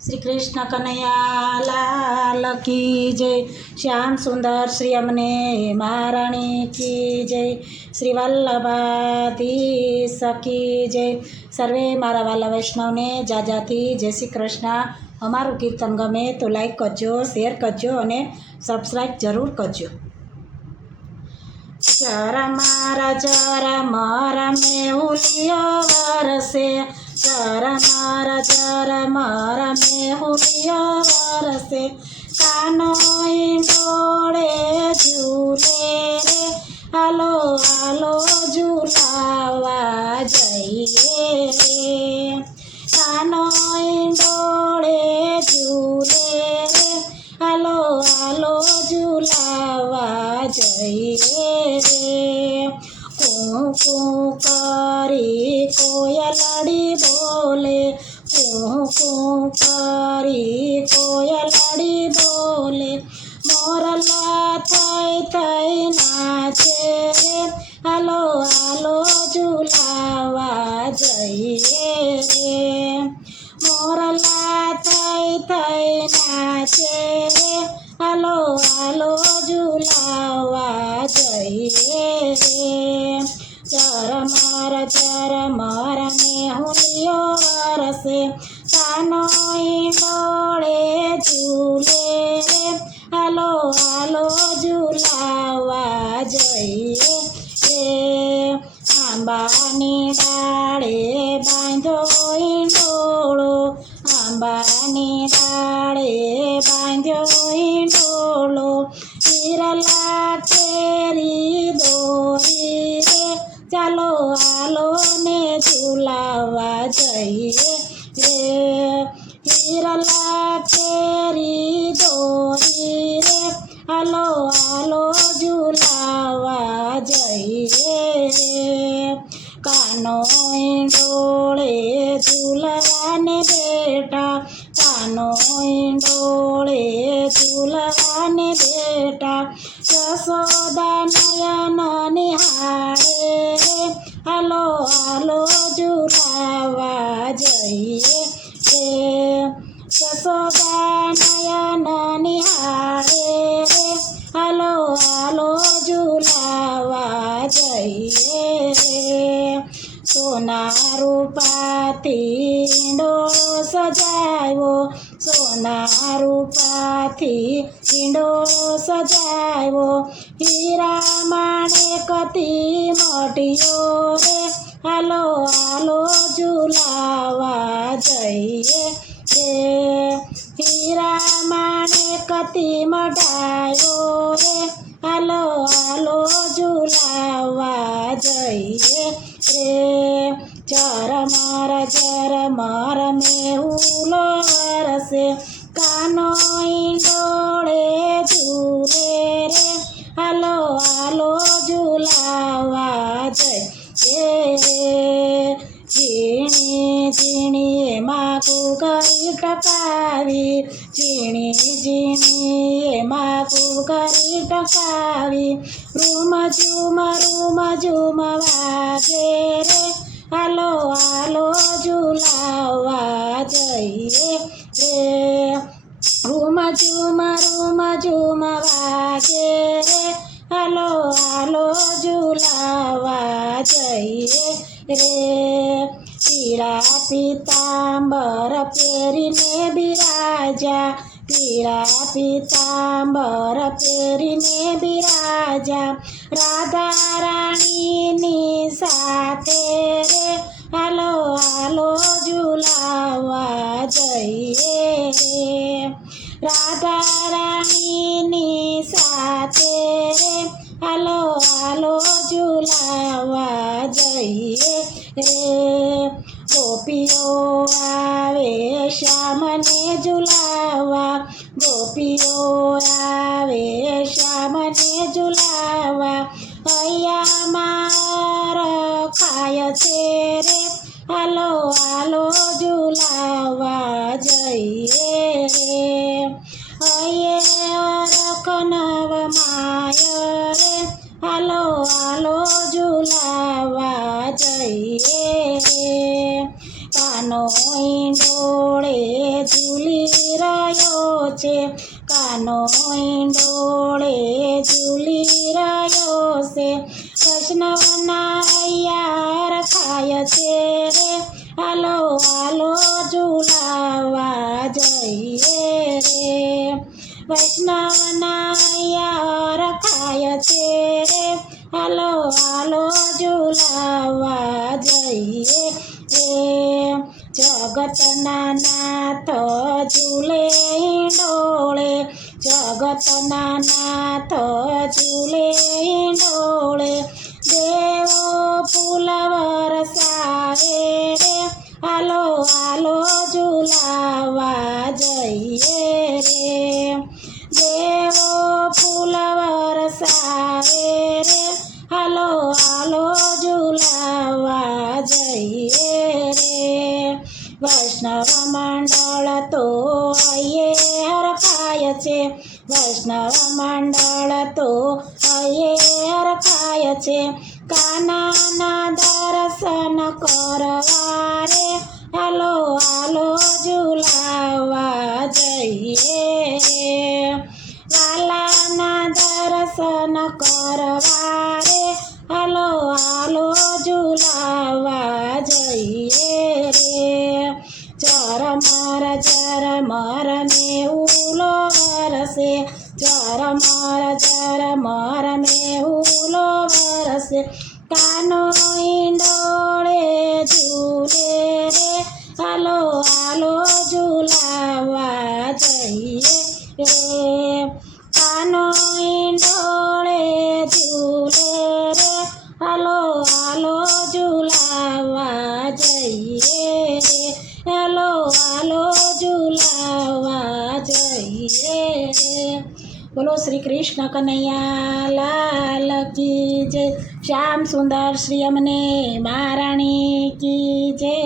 श्री कृष्ण कन्हैया लाल की जय। श्याम सुंदर श्री अमने महाराणी की जय। श्री वल्लभाधीश की जय। सर्वे मारा वाला वैष्णव ने जाजाती जय श्री कृष्ण। अमारू कीर्तन गमे तो लाइक करजो, शेर करजो और सब्सक्राइब जरूर करजो। चरम मेहुलियो वरसे, चरम मेहुलियो वरसे, कानो डोळे झूले रे, हालो हालो झूलावा जइए रे। कानो डोळे झूले रे, हालो हालो झूलावा जइए रे। कूँ कूँ करी कोयलड़ी बोले, कूँ कूँ करी कोयलड़ी बोले, मोरला थई थई नाचे रे, हालो हालो झूलावा जइए रे। मोरला थई थई नाचे रे, हालो हालो झूलावा जइए रे। चरमर मेहुलियो वरसे, कानो डोळे झूले रे, हालो हालो झूलावा जइए रे। आंबानी डाळे बांधो डोळो, आंबानी डाळे बांधो डोळो, हिरला केरी दोरी रे, चालो हालो ने झूलावा जइए रे। हिरला केरी दोरी रे, हालो हालो झूलावा जइए रे। कानो डोळे झूलवाने बेटा, कानो डोळे झूलवाने बेटा, यशोदा नयन निहाळे रे, हालो हालो झूलावा जइए रे। यशोदा नयन निहाळे रे, हालो हालो झूलावा जइए रे। सोना रूपाथी ईंडोळो सजायो, सोना रूपाथी ईंडोळो सजायो, हीरा माणिकथी मढियो रे, हालो हालो झूलावा जइए रे। हीरा माणिकथी मढायो रे, हालो हालो झूलावा जइए रे। चरमर मेहुलो वरसे, कानो डोळे झूले रे, हालो हालो झूलावा जइए रे। झीणी झीणी मागू गई टकावी, झीणी झीणी मागू गई टकावी, रूम झूम वागे रे, हालो हालो झूलावा जइए रे। रूम झूम वागे रे, हालो हालो झूलावा जइए रे। पीड़ा पीतांबर पेरिने बिराजा, पीड़ा पीतांबर पेरिने बिराजा, राधा राणीनी साथे रे, हालो हालो झूलावा जइए रे। राधा राणीनी साथे रे, हालो हालो झूलावा जइए रे। गोपियो आवे श्याम ने झूलावा, गोपियो आवे श्याम ने झूलावा, हैया मार खाय छे रे, हालो हालो झूलावा जइए रे। हये रखनव माय रे, हालो हालो झूलावा जइए रे। કાનો ઈંડોળે ઝૂલી રહ્યો છે, કાનો ઈંડોળે ઝૂલી રહ્યો છે. વૈષ્ણવના યાર ખાય છે રે, હાલો હાલો ઝૂલાવા જઈએ રે. વૈષ્ણવના યાર ખાય છે રે, હાલો હાલો ઝૂલાવા જઈએ રે. જગતના નાથ ઝૂલે હિંડોળે, જગતના નાથ ઝૂલે હિંડોળે. દેવો ફૂલ વરસાવે રે, હાલો હાલો ઝૂલાવા જઈએ રે. દેવો ફૂલ વરસાવે રે, હાલો હાલો ઝૂલાવા જઈએ રે. વૈષ્ણવ મંડળ તો અહીંયા હરખાય છે, વૈષ્ણવ મંડળ તો અહીંયા હરખાય છે. કાનાના દર્શન કરવા રે, હાલો હાલો ઝૂલાવા જઈએ રે. વાલાના દર્શન કરવા રે, હાલો હાલો ઝૂલાવા જઈએ રે. ઝરમર મેહુલો વરસે, ઝરમર મેહુલો વરસે. કાનો ઈંડોળે ઝૂલે રે, હાલો હાલો ઝૂલાવા જઈએ રે. કાનો ઈંડોળે ઝૂલે રે, હાલો હાલો ઝૂલાવા જઈએ રે, હાલો હાલો ઝૂલાવા જઈએ રે. બોલો શ્રી કૃષ્ણ કનૈયા લાલ કી જય. શ્યામ સુંદર શ્રી અમને મહારાણી કી જય.